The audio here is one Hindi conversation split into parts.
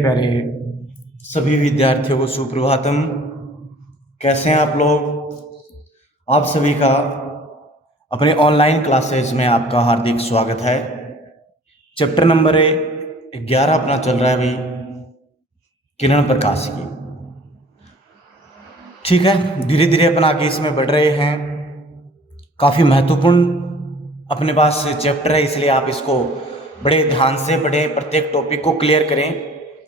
प्यारे सभी विद्यार्थियों को सुप्रभातम। कैसे हैं आप लोग? आप सभी का अपने ऑनलाइन क्लासेज में आपका हार्दिक स्वागत है। चैप्टर नंबर 11 अपना चल रहा है अभी, किरण प्रकाश की। ठीक है, धीरे धीरे अपन आगे इसमें बढ़ रहे हैं। काफ़ी महत्वपूर्ण अपने पास चैप्टर है, इसलिए आप इसको बड़े ध्यान से पढ़ें, प्रत्येक टॉपिक को क्लियर करें,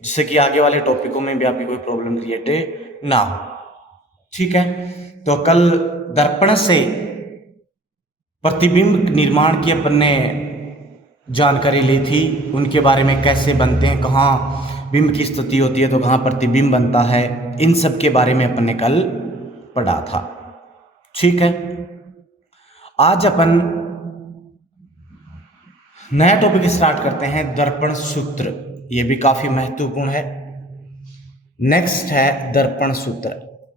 जिससे कि आगे वाले टॉपिकों में भी आपकी कोई प्रॉब्लम क्रिएट ना हो। ठीक है, तो कल दर्पण से प्रतिबिंब निर्माण की अपन ने जानकारी ली थी, उनके बारे में कैसे बनते हैं, कहाँ बिंब की स्थिति होती है तो कहाँ प्रतिबिंब बनता है, इन सब के बारे में अपन ने कल पढ़ा था। ठीक है, आज अपन नया टॉपिक स्टार्ट करते हैं, दर्पण सूत्र। ये भी काफी महत्वपूर्ण है। नेक्स्ट है दर्पण सूत्र।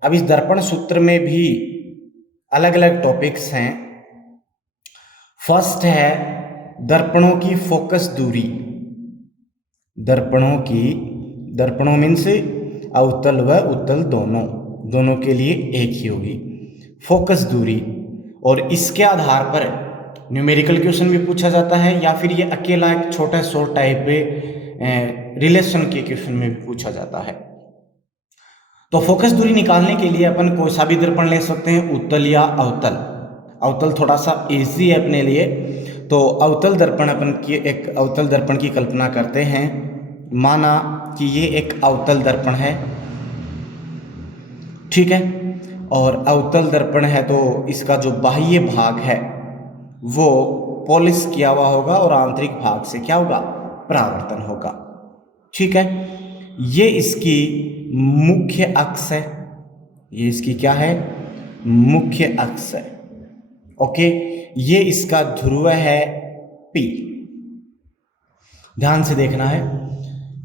अब इस दर्पण सूत्र में भी अलग अलग टॉपिक्स हैं। फर्स्ट है दर्पणों की फोकस दूरी। दर्पणों मीन्स अवतल व उत्तल दोनों के लिए एक ही होगी फोकस दूरी। और इसके आधार पर न्यूमेरिकल क्वेश्चन भी पूछा जाता है, या फिर ये अकेला एक छोटा शॉर्ट टाइप रिलेशन के क्वेश्चन में भी पूछा जाता है। तो फोकस दूरी निकालने के लिए अपन कोई सा भी दर्पण ले सकते हैं, उत्तल या अवतल। अवतल थोड़ा सा इजी है अपने लिए, तो अवतल दर्पण की कल्पना करते हैं। माना कि ये एक अवतल दर्पण है, ठीक है, और अवतल दर्पण है तो इसका जो बाह्य भाग है वो पॉलिश किया हुआ होगा और आंतरिक भाग से क्या होगा, परावर्तन होगा। ठीक है, ये इसकी मुख्य अक्ष है, ये इसकी क्या है, मुख्य अक्ष है। ओके, ये इसका ध्रुव है P, ध्यान से देखना है।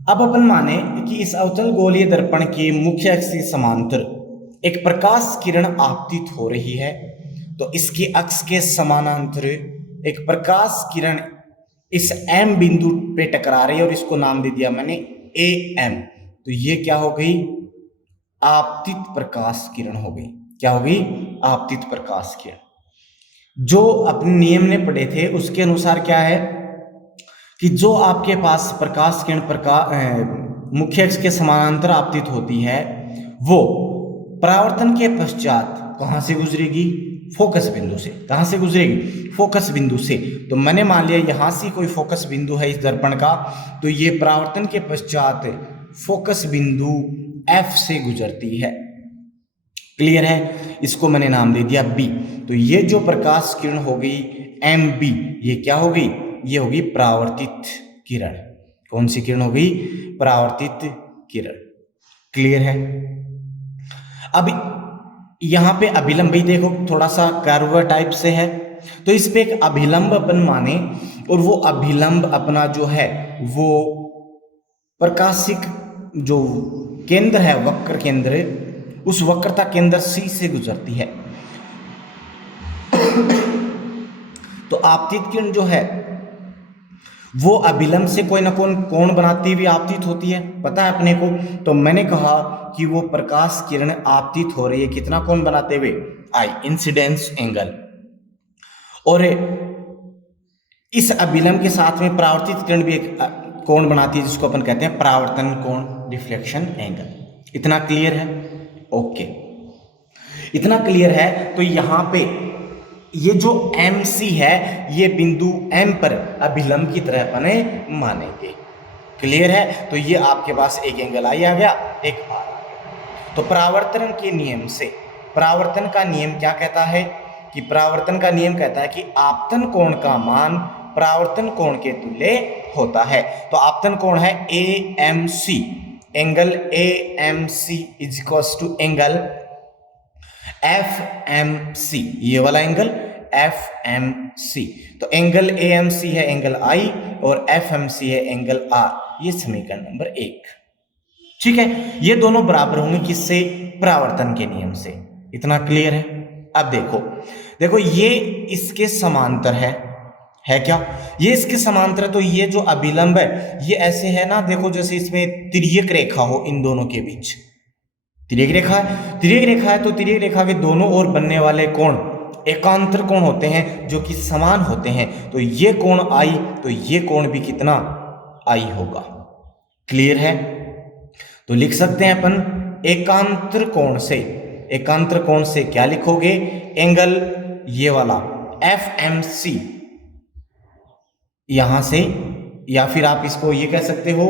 अब अपन माने कि इस अवतल गोलीय दर्पण के मुख्य अक्ष के समांतर एक प्रकाश किरण आपतित हो रही है, तो इसके अक्ष के समानांतर एक प्रकाश किरण इस M बिंदु पे टकरा रही है और इसको नाम दे दिया मैंने AM। तो ये क्या हो गई, आपतित प्रकाश किरण हो गई। क्या हो गई, आपतित प्रकाश किरण। जो अपने नियम ने पढ़े थे उसके अनुसार क्या है कि जो आपके पास प्रकाश किरण मुख्य अक्ष के समानांतर आपतित होती है, वो परावर्तन के पश्चात कहां से गुजरेगी, फोकस बिंदु से। कहां से गुजरेगी, फोकस बिंदु से। तो मैंने मान लिया यहां से कोई फोकस बिंदु है इस दर्पण का, तो ये परावर्तन के पश्चात फोकस बिंदु F से गुजरती है। क्लियर है, इसको मैंने नाम दे दिया B। तो ये जो प्रकाश किरण हो गई MB, ये क्या हो गई, ये होगी परावर्तित किरण। कौन सी किरण हो गई, परावर्तित किरण। क्लियर है। अब यहां पे अभिलंब भी देखो थोड़ा सा कर्व टाइप से है, तो इस पे एक अभिलंब अपन माने, और वो अभिलंब अपना जो है वो प्रकाशिक जो केंद्र है, वक्र केंद्र, उस वक्रता केंद्र C से गुजरती है। तो आपतित किरण जो है वो अभिलंब से कोई ना कोई कोण बनाती हुई आपतित होती है, पता है अपने को। तो मैंने कहा कि वो प्रकाश किरण आपतित हो रही है कितना कोण बनाते हुए, I, इंसिडेंस एंगल। और इस अभिलंब के साथ में परावर्तित किरण भी एक कोण बनाती है, जिसको अपन कहते हैं परावर्तन कोण, डिफ्लेक्शन एंगल। इतना क्लियर है? ओके, इतना क्लियर है। तो यहां पे ये जो MC है, ये बिंदु M पर अभिलंब की तरह अपने मानेंगे। क्लियर है? तो ये आपके पास एक एंगल I आ गया, एक R आ गया। तो परावर्तन के नियम से, परावर्तन का नियम क्या कहता है कि परावर्तन का नियम कहता है कि आपतन कोण का मान परावर्तन कोण के तुल्य होता है। तो आपतन कोण है AMC, angle AMC is equals to angle FMC, ये वाला एंगल FMC। तो एंगल AMC है एंगल I और FMC है एंगल R। ये समीकरण नंबर 1। ठीक है, ये दोनों बराबर होंगे किससे, परावर्तन के नियम से। इतना क्लियर है? अब देखो ये इसके समांतर है है क्या, ये इसके समांतर। तो ये जो अभिलंब है ये ऐसे है ना, देखो जैसे इसमें तिर्यक रेखा हो इन दोनों के बीच। तिर्यक रेखा है, तिर्यक रेखा है तो तिर्यक रेखा के दोनों ओर बनने वाले कोण एकांतर कोण होते हैं जो कि समान होते हैं। तो ये कोण आई तो ये कोण भी कितना आई होगा। क्लियर है। तो लिख सकते हैं अपन एकांतर कोण से क्या लिखोगे, एंगल ये वाला FMC यहां से, या फिर आप इसको ये कह सकते हो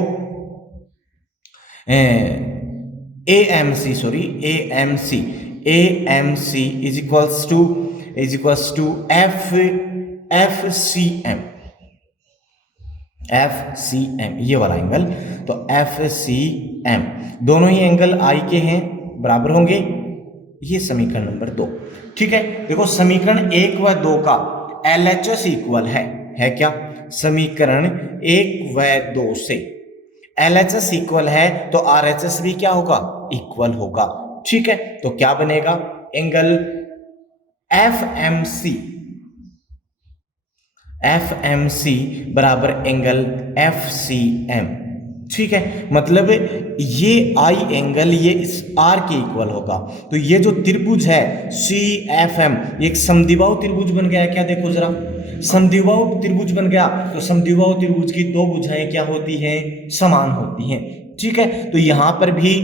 AMC is equals to FCM ये वाला एंगल। तो FCM दोनों ही एंगल I के हैं, बराबर होंगे। ये समीकरण नंबर 2। ठीक है, देखो समीकरण 1 व 2 का LHS इक्वल है क्या, समीकरण 1 व 2 से LHS इक्वल है तो RHS भी क्या होगा, इक्वल होगा। ठीक है, तो क्या बनेगा, एंगल FMC बराबर एंगल FCM। ठीक है, मतलब ये I एंगल ये इस R के इक्वल होगा। तो ये जो त्रिभुज है CFM एक समद्विबाहु त्रिभुज बन गया है क्या, देखो जरा, समद्विबाहु त्रिभुज बन गया। तो समद्विबाहु त्रिभुज की दो भुजाएं क्या होती हैं, समान होती हैं। ठीक है, तो यहां पर भी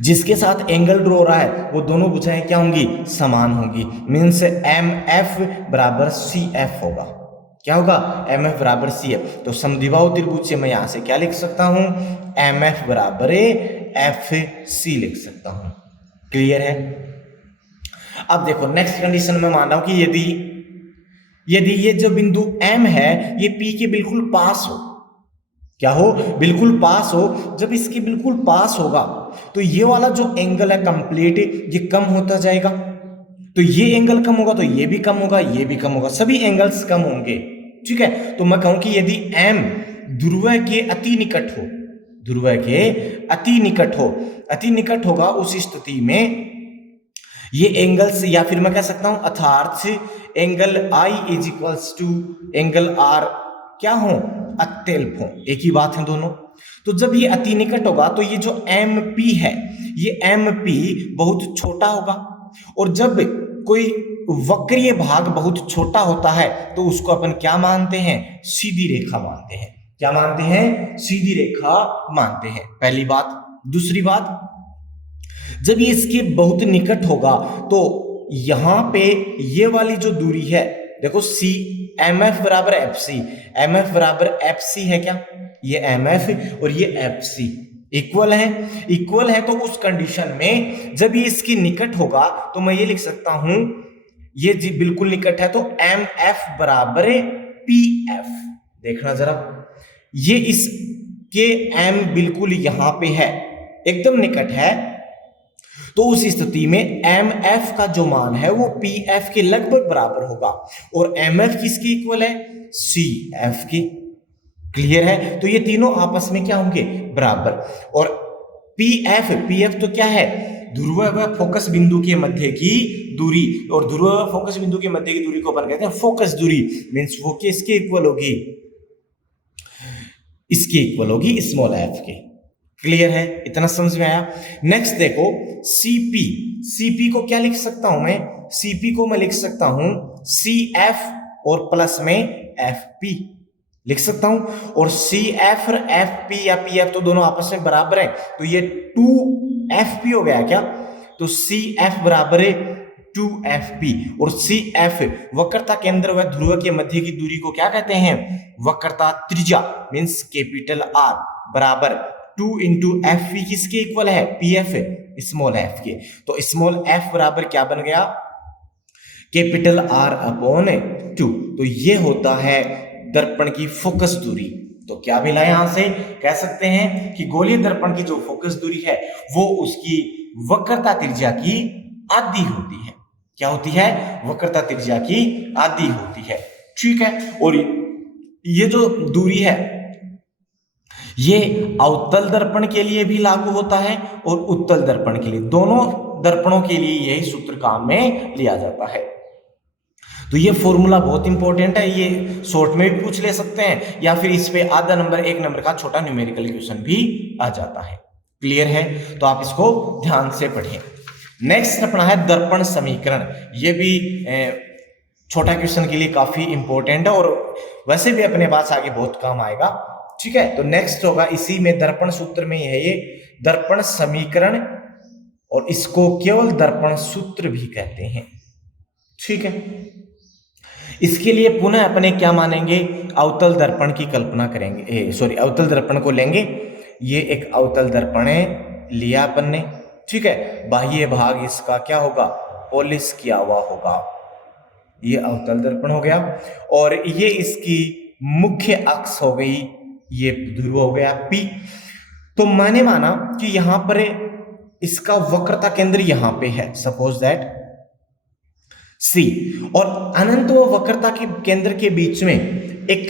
जिसके साथ एंगल ड्रॉ हो रहा है वो दोनों भुजाएं क्या होंगी, समान होंगी। मीन्स MF बराबर CF होगा। क्या होगा, MF बराबर CF। तो समद्विबाहु त्रिभुज से मैं यहां से क्या लिख सकता हूं, MF बराबर FC लिख सकता हूं। क्लियर है। अब देखो नेक्स्ट कंडीशन में मान रहा हूं कि यदि ये जो बिंदु M है ये P के बिल्कुल पास हो, क्या हो, बिल्कुल पास हो। जब इसके बिल्कुल पास होगा तो ये वाला जो एंगल है कंप्लीट ये कम होता जाएगा। तो ये एंगल कम होगा तो ये भी कम होगा, ये भी कम होगा, सभी एंगल्स कम होंगे। ठीक है, तो मैं कहूं कि यदि M ध्रुव के अति निकट हो, ध्रुव के अति निकट होगा, उस स्थिति में ये एंगल्स, या फिर मैं कह सकता हूं अर्थात angle I is equals to angle R क्या हो, अत्यल्प हो। एक ही बात है दोनों। तो जब ये अति निकट होगा तो ये जो MP है ये MP बहुत छोटा होगा, और जब कोई वक्रीय भाग बहुत छोटा होता है तो उसको अपन क्या मानते हैं, सीधी रेखा मानते हैं। क्या मानते हैं, सीधी रेखा मानते हैं, पहली बात। दूसरी बात, जब ये इसके बहुत निकट होगा तो यहां पे ये वाली जो दूरी है, देखो MF बराबर FC, MF बराबर FC है क्या, ये MF और ये FC इक्वल है। तो उस कंडीशन में जब ये इसके निकट होगा तो मैं ये लिख सकता हूं, ये जी बिल्कुल निकट है तो MF बराबर PF। देखना जरा, ये इसके M बिल्कुल यहां पे है, एकदम निकट है। तो उस स्थिति में MF का जो मान है वो PF के लगभग बराबर होगा, और MF किसके इक्वल है, CF के। क्लियर है। तो ये तीनों आपस में क्या होंगे, बराबर। और PF तो क्या है, ध्रुव व फोकस बिंदु के मध्य की दूरी, और ध्रुव व फोकस बिंदु के मध्य की दूरी को अपन कहते हैं फोकस दूरी। मींस वो किसके इक्वल होगी, इसके इक्वल होगी स्मॉल f के। क्लियर है, इतना समझ में आया। नेक्स्ट देखो CP को क्या लिख सकता हूं मैं, CP को मैं लिख सकता हूं CF और प्लस में FP लिख सकता हूं। और CF और FP या PF तो दोनों आपस में बराबर हैं, तो ये 2FP हो गया क्या। तो CF बराबर है 2FP, और CF वक्रता केंद्र व ध्रुव के मध्य की दूरी को क्या कहते हैं, वक्रता त्रिज्या। मींस कैपिटल R बराबर 2 इंटू FP किसके इक्वल है, PF स्मॉल f के। तो स्मॉल f बराबर क्या बन गया, कैपिटल R अपॉन 2। तो ये होता है दर्पण की फोकस दूरी। तो क्या मिला यहां से, कह सकते हैं कि गोलीय दर्पण की जो फोकस दूरी है वो उसकी वक्रता त्रिज्या की आधी होती है। क्या होती है, वक्रता त्रिज्या की आधी होती है। ठीक है, और ये जो दूरी है ये अवतल दर्पण के लिए भी लागू होता है और उत्तल दर्पण के लिए, दोनों दर्पणों के लिए यही सूत्र काम में लिया जाता है। तो ये फॉर्मूला बहुत इंपॉर्टेंट है, ये शॉर्ट में भी पूछ ले सकते हैं या फिर इस पे आधा नंबर 1 नंबर का छोटा न्यूमेरिकल क्वेश्चन भी आ जाता है। क्लियर है? तो आप इसको ध्यान से पढ़ें। नेक्स्ट अपना है दर्पण समीकरण। ये भी छोटा क्वेश्चन के लिए काफी इंपॉर्टेंट है और वैसे भी अपने पास आगे बहुत काम आएगा। ठीक है, तो नेक्स्ट होगा इसी में दर्पण सूत्र में है ये दर्पण समीकरण, और इसको केवल दर्पण सूत्र भी कहते हैं। ठीक है, इसके लिए पुनः अपने क्या मानेंगे, अवतल दर्पण की कल्पना करेंगे, सॉरी अवतल दर्पण को लेंगे। ये एक अवतल दर्पण है, लिया अपन ने। ठीक है, बाह्य भाग इसका क्या होगा, पॉलिश किया हुआ होगा। ये अवतल दर्पण हो गया, और ये इसकी मुख्य अक्ष हो गई, ये ध्रुव हो गया P। तो मैंने माना कि यहां पर इसका वक्रता केंद्र यहां पे है, सपोज दैट C, और अनंत व वक्रता के केंद्र के बीच में एक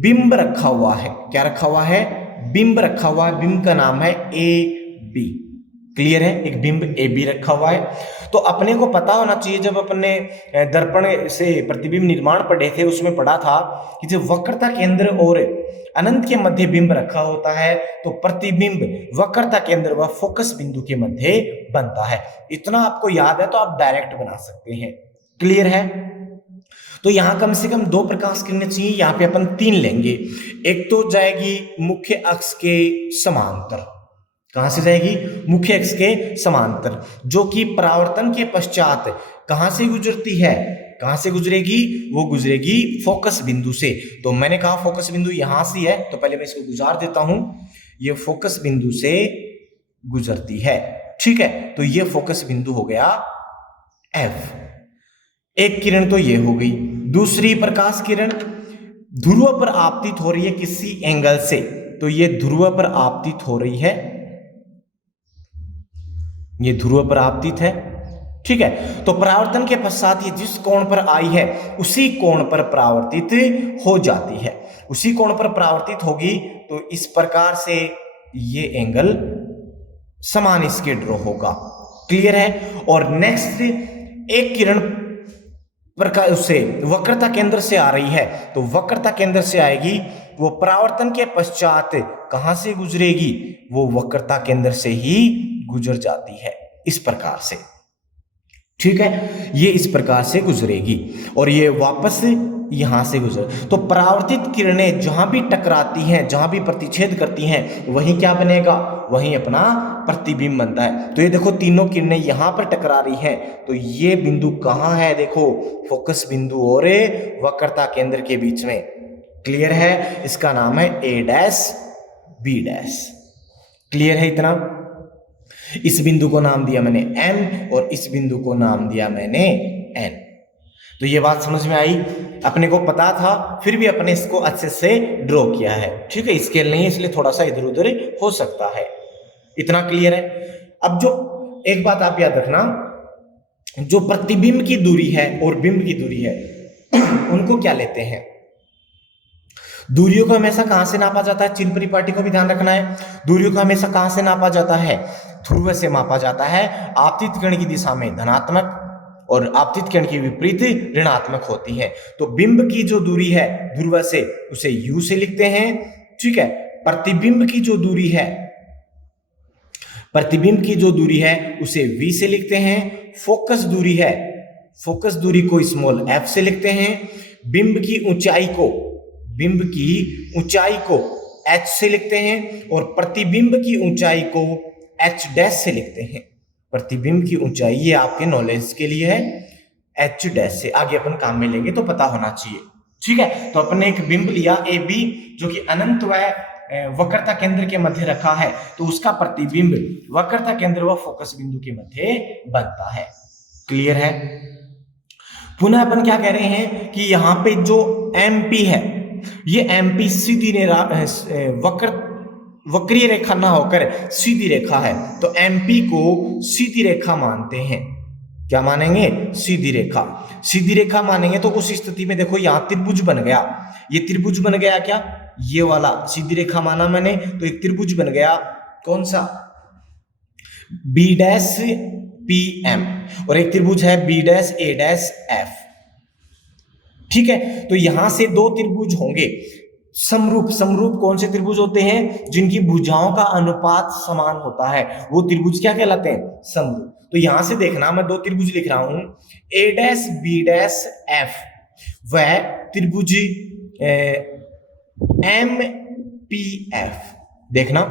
बिंब रखा हुआ है। क्या रखा हुआ है, बिंब रखा हुआ है। बिंब का नाम है AB। क्लियर है, एक बिंब AB रखा हुआ है। तो अपने को पता होना चाहिए, जब अपने दर्पण से प्रतिबिंब निर्माण पढ़े थे उसमें पढ़ा था कि जब वक्रता केंद्र और अनंत के मध्य बिंब रखा होता है तो प्रतिबिंब वक्रता केंद्र व फोकस बिंदु के मध्य बनता है। इतना आपको याद है तो आप डायरेक्ट बना सकते हैं। क्लियर है? तो यहां कम से कम 2 प्रकाश किरणें चाहिए, यहां पे अपन 3 लेंगे। एक तो जाएगी मुख्य अक्ष के समांतर। कहां से जाएगी, मुख्य अक्ष के समांतर, जो कि परावर्तन के पश्चात कहां से गुजरती है, कहां से गुजरेगी, वो गुजरेगी फोकस बिंदु से। तो मैंने कहा फोकस बिंदु यहां से है, तो पहले मैं इसको गुजार देता हूं। ये फोकस बिंदु से गुजरती है। ठीक है, तो ये फोकस बिंदु हो गया F। एक किरण तो ये हो गई। दूसरी प्रकाश किरण ध्रुव पर आपतित हो रही है किसी एंगल से, तो ये ध्रुव पर आपतित हो रही है, ये ध्रुव पर आपतित है। ठीक है, तो परावर्तन के पश्चात ये जिस कोण पर आई है उसी कोण पर परावर्तित हो जाती है। उसी कोण पर परावर्तित होगी तो इस प्रकार से ये एंगल समान इसके ड्रॉ होगा। क्लियर है? और नेक्स्ट एक किरण प्रकाश से वक्रता केंद्र से आ रही है, तो वक्रता केंद्र से आएगी, वो परावर्तन के पश्चात कहां से गुजरेगी, वो वक्रता केंद्र से ही गुजर जाती है, इस प्रकार से। ठीक है, ये इस प्रकार से गुजरेगी और ये वापस यहां से गुजर। तो परावर्तित किरणें जहां भी टकराती हैं, जहां भी प्रतिच्छेद करती हैं, वहीं क्या बनेगा, वहीं अपना प्रतिबिंब बनता है। तो ये देखो तीनों किरणें यहां पर टकरा रही हैं, तो ये बिंदु कहां है, देखो फोकस बिंदु और वक्रता केंद्र के बीच में। क्लियर है? इसका नाम है A' B'। क्लियर है इतना? इस बिंदु को नाम दिया मैंने M और इस बिंदु को नाम दिया मैंने N। तो ये बात समझ में आई? अपने को पता था, फिर भी अपने इसको अच्छे से ड्रॉ किया है। ठीक है, स्केल नहीं है इसलिए थोड़ा सा इधर उधर हो सकता है। इतना क्लियर है? अब जो एक बात आप याद रखना, जो प्रतिबिंब की दूरी है और बिंब की दूरी है उनको क्या लेते हैं, दूरियों को हमेशा कहां से नापा जाता है, चिन्ह परिपाटी को भी ध्यान रखना है। दूरियों को हमेशा कहां से नापा जाता है, ध्रुव से मापा जाता है। आपतित किरण की दिशा में धनात्मक और आपतित किरण की विपरीत ऋणात्मक होती है। तो बिंब की जो दूरी है ध्रुव से, उसे U से लिखते हैं। ठीक है, प्रतिबिंब की जो दूरी है, प्रतिबिंब की जो दूरी है उसे V से लिखते हैं। फोकस दूरी है, फोकस दूरी को स्मॉल f से लिखते हैं। बिंब की ऊंचाई को, बिंब की ऊंचाई को h से लिखते हैं और प्रतिबिंब की ऊंचाई को h' से लिखते हैं। प्रतिबिंब की ऊंचाई, ये आपके नॉलेज के लिए है, h' से। आगे अपन काम में लेंगे तो पता होना चाहिए। ठीक है, तो अपन ने एक बिंब लिया AB जो कि अनंत व वक्रता केंद्र के मध्य रखा है, तो उसका प्रतिबिंब वक्रता केंद्र व फोकस बिंदु के मध्य बनता है। क्लियर है? पुनः अपन क्या कह रहे हैं कि यहां पे जो MP है, ये MP सीधी वक्रीय रेखा ना होकर सीधी रेखा है, तो MP को सीधी रेखा मानते हैं। क्या मानेंगे? सीधी रेखा। सीधी रेखा मानेंगे तो उस स्थिति में देखो यहां त्रिभुज बन गया, ये त्रिभुज बन गया। क्या ये वाला सीधी रेखा माना मैंने, तो एक त्रिभुज बन गया। कौन सा? B' PM, और एक त्रिभुज है B' A' F। ठीक है, तो यहां से दो त्रिभुज होंगे समरूप। समरूप कौन से त्रिभुज होते हैं? जिनकी भुजाओं का अनुपात समान होता है, वो त्रिभुज क्या कहलाते हैं? समरूप। तो यहां से देखना, मैं दो त्रिभुज लिख रहा हूं, ए डैश बी डैश एफ, वह त्रिभुज एम पी एफ। देखना,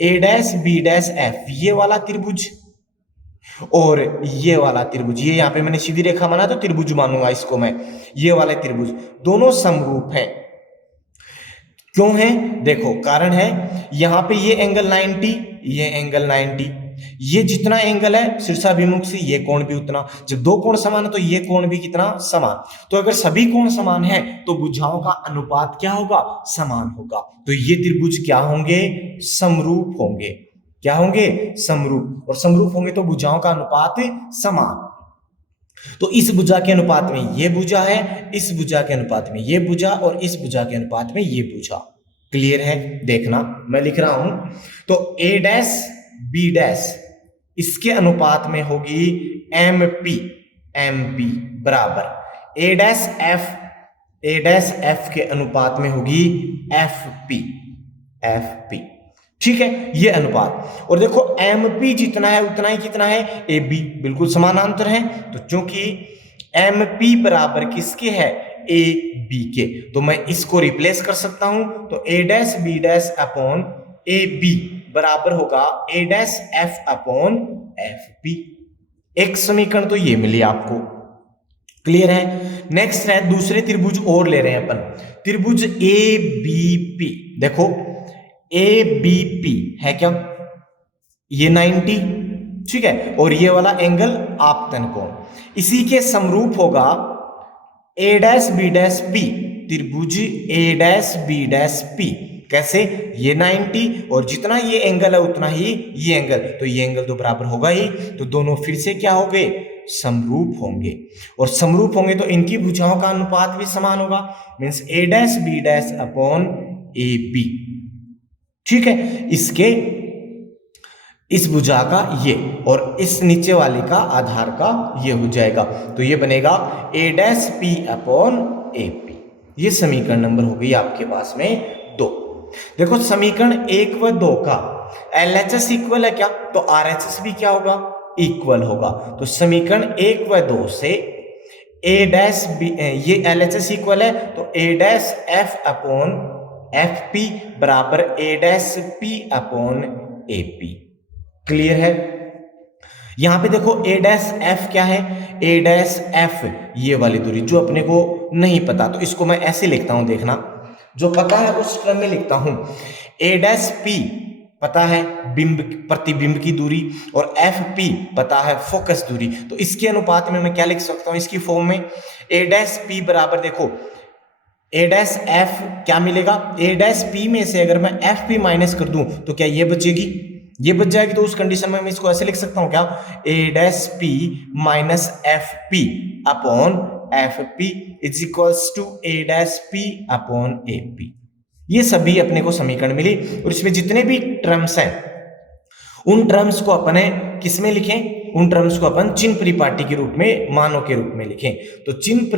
ए डैश बी डैश एफ, ये वाला त्रिभुज और ये वाला त्रिभुज, ये यहां पे मैंने सीधी रेखा माना तो त्रिभुज मानूंगा इसको मैं, ये वाले त्रिभुज दोनों समरूप हैं। क्यों है? देखो कारण है, यहां पे ये एंगल 90, ये एंगल 90, ये जितना एंगल है शीर्षाभिमुख से ये कोण भी उतना। जब दो कोण समान है तो ये कोण भी कितना? समान। तो अगर सभी कोण समान है तो भुजाओं का अनुपात क्या होगा? समान होगा। तो ये त्रिभुज क्या होंगे? समरूप होंगे। क्या होंगे? समरूप। और समरूप होंगे तो भुजाओं का अनुपात समान। तो इस भुजा के अनुपात में ये भुजा है, इस भुजा के अनुपात में ये भुजा, और इस भुजा के अनुपात में ये भुजा। क्लियर है? देखना मैं लिख रहा हूं, तो ए डैश बी डैश इसके अनुपात में होगी एम पी, एम पी बराबर A dash F, A dash F के अनुपात में होगी एफ पी, एफ पी। ठीक है, ये अनुपात। और देखो एम पी जितना है उतना ही कितना है? ए बी, बिल्कुल समानांतर है। तो चूंकि एम पी बराबर किसके है? ए बी के, तो मैं इसको रिप्लेस कर सकता हूं। तो A dash B dash upon A B बराबर होगा A dash F upon F P. एक समीकरण तो ये मिली आपको। क्लियर है? नेक्स्ट है दूसरे त्रिभुज और ले रहे हैं अपन, त्रिभुज ए बी पी। देखो ए बी पी है क्या? ये 90, ठीक है, और ये वाला एंगल आपतन कोण, इसी के समरूप होगा A dash B dash P, त्रिभुज ए डैश बी डैश पी। कैसे? ये 90 और जितना ये एंगल है उतना ही ये एंगल, तो ये एंगल तो बराबर होगा ही। तो दोनों फिर से क्या होंगे? समरूप होंगे। और समरूप होंगे तो इनकी भुजाओं का अनुपात भी समान होगा, means A dash B dash upon A B. ठीक है, इसके इस भुजा का ये और इस नीचे वाले का आधार का ये हो जाएगा, तो ये बनेगा A dash P upon A P. ये समीकरण नंबर हो गई आपके पास में 2। देखो समीकरण 1 व 2 का LHS इक्वल है क्या? तो RHS भी क्या होगा? इक्वल होगा। तो समीकरण 1 व 2 से ए डैश बी, ये LHS इक्वल है तो A dash F upon F P बराबर A dash P upon A P. Clear है? यहां पे देखो ए डैश एफ क्या है? ए डैश एफ ये वाली दूरी जो अपने को नहीं पता, तो इसको मैं ऐसे लिखता हूं, देखना जो पता है उस क्रम में लिखता हूं। ए डैश पी पता है बिंब प्रतिबिंब की दूरी, और एफ पी पता है फोकस दूरी। तो इसके अनुपात में मैं क्या लिख सकता हूं इसकी फॉर्म में? ए डैश पी बराबर देखो ए डैश एफ क्या मिलेगा? ए डैश पी में से अगर मैं एफ पी माइनस कर दूं तो क्या ये बचेगी? ये बच जाएगी। तो उस कंडीशन में मैं इसको ऐसे लिख सकता हूं क्या? A dash P minus F P upon F P is equals to A dash P upon A P. ये सभी अपने को समीकरण मिली, और इसमें जितने भी टर्म्स हैं उन टर्म्स को अपने किस में लिखें? उन टर्म्स को अपन चिन्ह परिपाटी के रूप में, मानों के रूप में लिखें। तो चिन्ह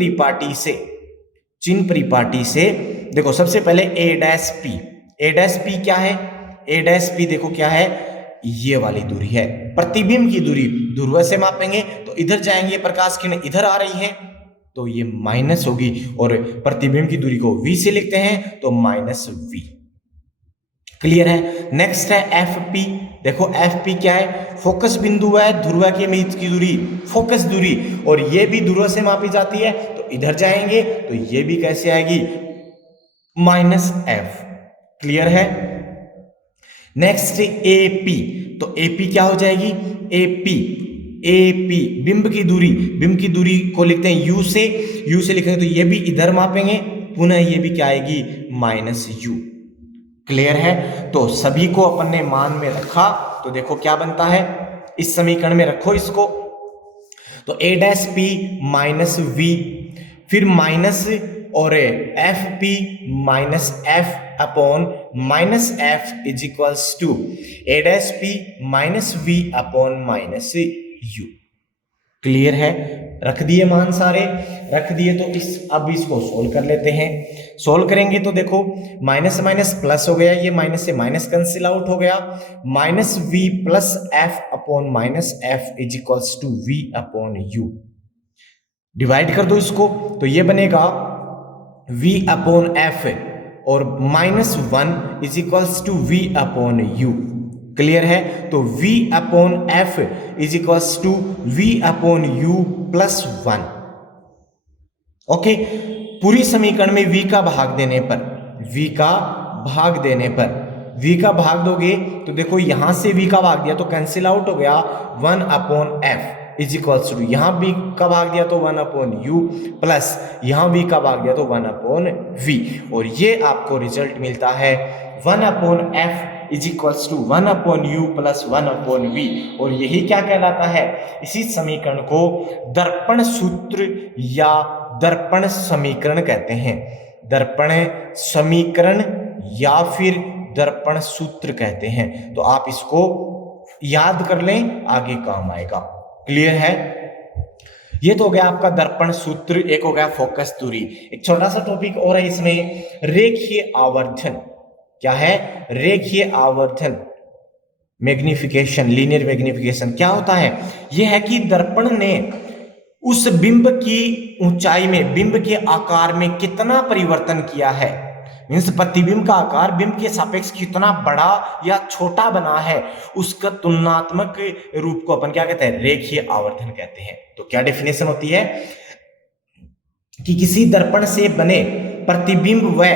परिपाटी से देखो सबसे पहले ए dash P, A dash P क्या है? ए डैश पी देखो क्या है? ये वाली दूरी है, प्रतिबिंब की दूरी। ध्रुव से मापेंगे तो इधर जाएंगे, प्रकाश किरण इधर आ रही है तो ये माइनस होगी, और प्रतिबिंब की दूरी को v से लिखते हैं तो माइनस v। क्लियर है? नेक्स्ट है एफ पी। देखो एफ पी क्या है? फोकस बिंदु है, ध्रुव के बीच की दूरी फोकस दूरी, और ये भी ध्रुव से मापी जाती है। तो इधर जाएंगे तो ये भी कैसे आएगी? Minus F. क्लियर है? नेक्स्ट ए पी, तो ए पी क्या हो जाएगी? ए पी बिंब की दूरी को लिखते हैं u से लिखेंगे तो ये भी इधर मापेंगे, पुनः ये भी क्या आएगी? Minus u। क्लियर है? तो सभी को अपन ने मान में रखा, तो देखो क्या बनता है, इस समीकरण में रखो इसको। तो A dash P minus V, फिर माइनस और F P minus F upon minus F is equals to A dash P minus V upon minus U. Clear है? रख दिए मान सारे, रख दिए तो अब इसको सोल्व कर लेते हैं। सोल्व करेंगे तो देखो माइनस माइनस प्लस हो गया, ये माइनस से माइनस कैंसिल आउट हो गया, minus V plus F upon minus F is equals to V upon U. Divide कर दो इसको तो ये बनेगा v अपॉन एफ और minus one is equals to v upon U. Clear है? तो v upon F is equals to v upon U plus one. Okay, पूरी समीकरण में v का भाग देने पर, v का भाग देने पर, v का भाग दोगे तो देखो यहां से v का भाग दिया तो कैंसिल आउट हो गया, one upon F is equals to, यहां बी का भाग दिया तो वन अपॉन यू प्लस यहां बी का भाग दिया तो वन अपॉन वी, और ये आपको रिजल्ट मिलता है one upon F is equals to one upon U plus one upon V. और यही क्या कहलाता है? इसी समीकरण को दर्पण सूत्र या दर्पण समीकरण कहते हैं। दर्पण समीकरण या फिर दर्पण सूत्र कहते हैं। तो आप इसको याद कर लें, आगे काम आएगा। क्लियर है? ये तो हो गया आपका दर्पण सूत्र, एक हो गया फोकस दूरी। एक छोटा सा टॉपिक और है इसमें, रेखीय आवर्धन। क्या है? रेखीय आवर्धन, मैग्निफिकेशन, लीनियर मैग्निफिकेशन। क्या होता है? यह है कि दर्पण ने उस बिंब की ऊंचाई में, बिंब के आकार में कितना परिवर्तन किया है, मीन्स प्रतिबिंब का आकार बिंब के सापेक्ष कितना बड़ा या छोटा बना है, उसका तुलनात्मक रूप को अपन क्या कहते हैं? रेखीय आवर्धन कहते हैं। तो क्या डेफिनेशन होती है कि किसी दर्पण से बने प्रतिबिंब व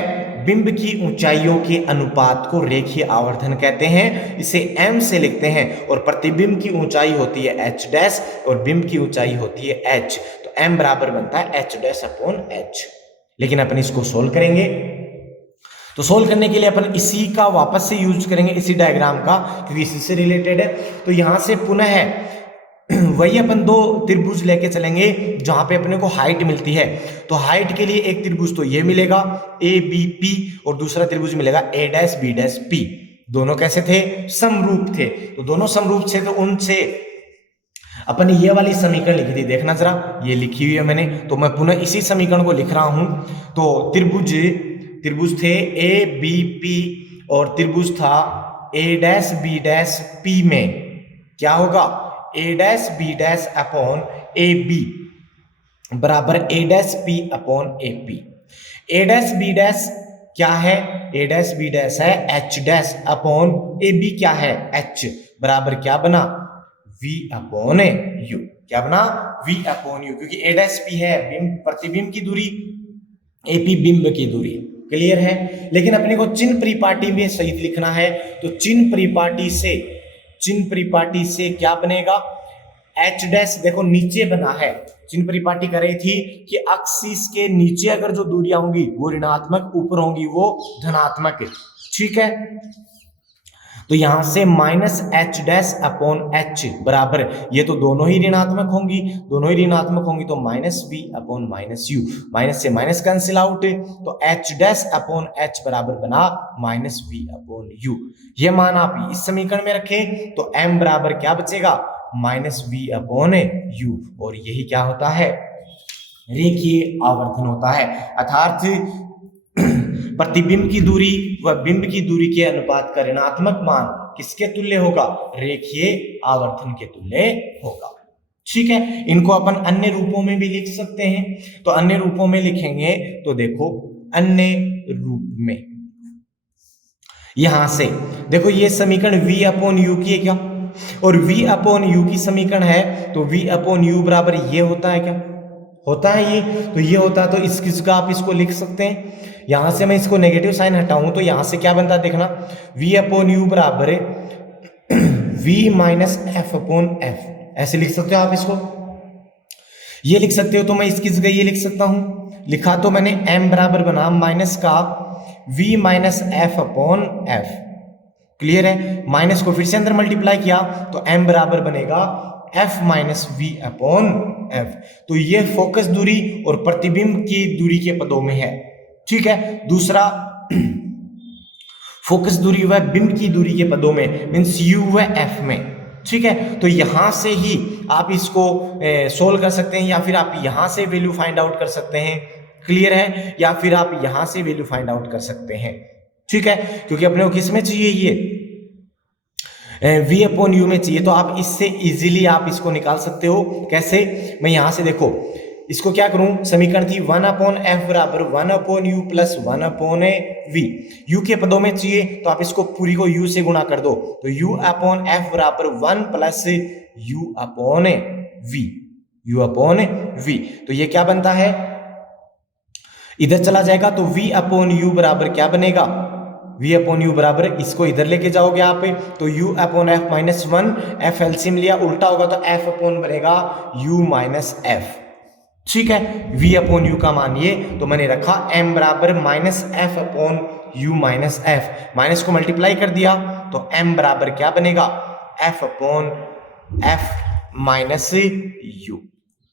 बिंब की ऊंचाइयों के अनुपात को रेखीय आवर्धन कहते हैं। इसे m से लिखते हैं और प्रतिबिंब की ऊंचाई होती है h डैश और बिंब की ऊंचाई होती है h। तो m बराबर बनता है h डैश अपॉन h। लेकिन अपन इसको सोल्व करेंगे तो सोल्व करने के लिए अपन इसी का वापस से यूज करेंगे, इसी डायग्राम का, क्योंकि इसी से रिलेटेड है। तो यहां से पुनः है वही अपन दो त्रिभुज लेके चलेंगे जहां पे अपने को हाइट मिलती है। तो हाइट के लिए एक त्रिभुज तो ये मिलेगा ए बी पी और दूसरा त्रिभुज मिलेगा ए डैश बी डैश पी। दोनों कैसे थे? समरूप थे। तो दोनों समरूप थे तो उनसे अपन ये वाली समीकरण लिखी थी, देखना जरा, ये लिखी हुई है मैंने। तो मैं पुनः इसी समीकरण को लिख रहा हूं। तो त्रिभुज थे ए बी पी और त्रिभुज था A dash B dash P में क्या होगा? A dash B dash upon A B बराबर A dash P upon A P. A dash B dash क्या है? ए डैश बी डैश है H dash upon A B क्या है? एच बराबर क्या बना? V upon U. क्या बना? वी अपॉन यू, क्योंकि ए डैश पी है बिंब प्रतिबिंब की दूरी, ए पी बिंब की दूरी। क्लियर है? लेकिन अपने को चिन्ह परिपाटी में सहित लिखना है। तो चिन्ह परिपाटी से क्या बनेगा? एच डैश देखो नीचे बना है, चिन्ह परिपाटी कर रही थी कि एक्सिस के नीचे अगर जो दूरियां होंगी वो ऋणात्मक, ऊपर होंगी वो धनात्मक। ठीक है? तो यहां से minus H dash upon H बराबर, ये तो दोनों ही ऋणात्मक होंगी, तो minus V upon minus U, minus से माइनस कैंसिल आउट, तो एच डैश अपॉन एच बराबर बना माइनस वी अपॉन यू। ये मान आप इस समीकरण में रखें तो m बराबर क्या बचेगा? Minus V upon U. और यही क्या होता है? रेखीय आवर्धन होता है। अर्थात प्रतिबिंब की दूरी व बिंब की दूरी के अनुपात का ऋणात्मक मान किसके तुल्य होगा? रेखीय आवर्धन के तुल्य होगा। ठीक है? इनको अपन अन्य रूपों में भी लिख सकते हैं। तो अन्य रूपों में लिखेंगे तो देखो, अन्य रूप में यहां से देखो ये समीकरण v अपॉन यू की है क्या? और v अपॉन यू की समीकरण है तो v अपॉन यू बराबर ये होता है क्या? होता है ये। तो ये होता है तो इसका आप इसको लिख सकते हैं। यहां से मैं इसको नेगेटिव साइन हटाऊं तो यहां से क्या बनता है देखना, v अपॉन यू बराबर v minus F upon F, ऐसे लिख सकते हो आप इसको। ये लिख सकते हो तो मैं इसकी जगह ये लिख सकता हूं, लिखा तो मैंने m बराबर बना माइनस का v minus F upon F. Clear है? माइनस को फिर से अंदर मल्टीप्लाई किया तो m बराबर बनेगा f minus V upon F. तो ये फोकस दूरी और प्रतिबिंब की दूरी के पदों में है। ठीक है? दूसरा फोकस दूरी व बिंब की दूरी के पदों में, मीन्स u व f में। ठीक है, तो यहां से ही आप इसको सोल्व कर सकते हैं, या फिर आप यहां से वैल्यू फाइंड आउट कर सकते हैं। क्लियर है, या फिर आप यहां से वैल्यू फाइंड आउट कर सकते हैं। ठीक है, क्योंकि अपने को किस में चाहिए, ये v अपॉन यू में चाहिए, तो आप इससे इजीली आप इसको निकाल सकते हो। कैसे, मैं यहां से देखो इसको क्या करूं, समीकरण थी 1 अपॉन एफ बराबर 1 upon U plus 1 upon V. U के पदों में चाहिए तो आप इसको पूरी को यू से गुणा कर दो, तो यू अपॉन एफ बराबर 1 plus U upon V, U upon V. तो ये क्या बनता है, इधर चला जाएगा तो v अपॉन यू बराबर क्या बनेगा, v अपॉन यू बराबर, इसको इधर लेके जाओगे आप तो u upon F minus 1, F LCM लिया उल्टा होगा तो f अपॉन बनेगा u माइनस एफ। ठीक है, v अपॉन यू का मान ये, तो मैंने रखा m बराबर minus F upon you minus F, minus को मल्टीप्लाई कर दिया तो m बराबर क्या बनेगा, f upon F minus you,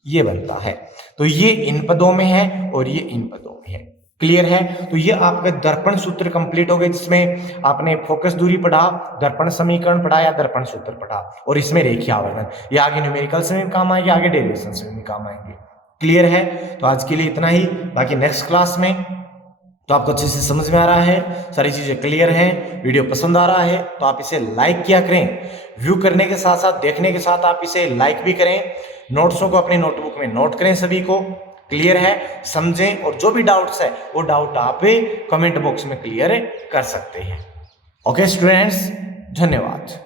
ये बनता है। तो ये इन पदों में है और ये इन पदों में है। क्लियर है, तो ये आपके दर्पण सूत्र कंप्लीट हो गए, जिसमें आपने फोकस दूरी पढ़ा, दर्पण समीकरण पढ़ा या दर्पण सूत्र पढ़ा, और इसमें रेखीय आवर्धन, ये आगे न्यूमेरिकल से भी काम आएंगे, आगे डेरिवेशन से भी काम आएंगे। क्लियर है, तो आज के लिए इतना ही, बाकी नेक्स्ट क्लास में तो आपको अच्छे से समझ में आ रहा है, सारी चीजें क्लियर हैं, वीडियो पसंद आ रहा है तो आप इसे लाइक किया करें, व्यू करने के साथ साथ देखने के साथ आप इसे लाइक भी करें, नोट्सों को अपनी नोटबुक में नोट करें सभी को। क्लियर है, समझें, और जो भी डाउट्स है वो डाउट आप कमेंट बॉक्स में क्लियर कर सकते हैं। ओके स्टूडेंट्स, धन्यवाद।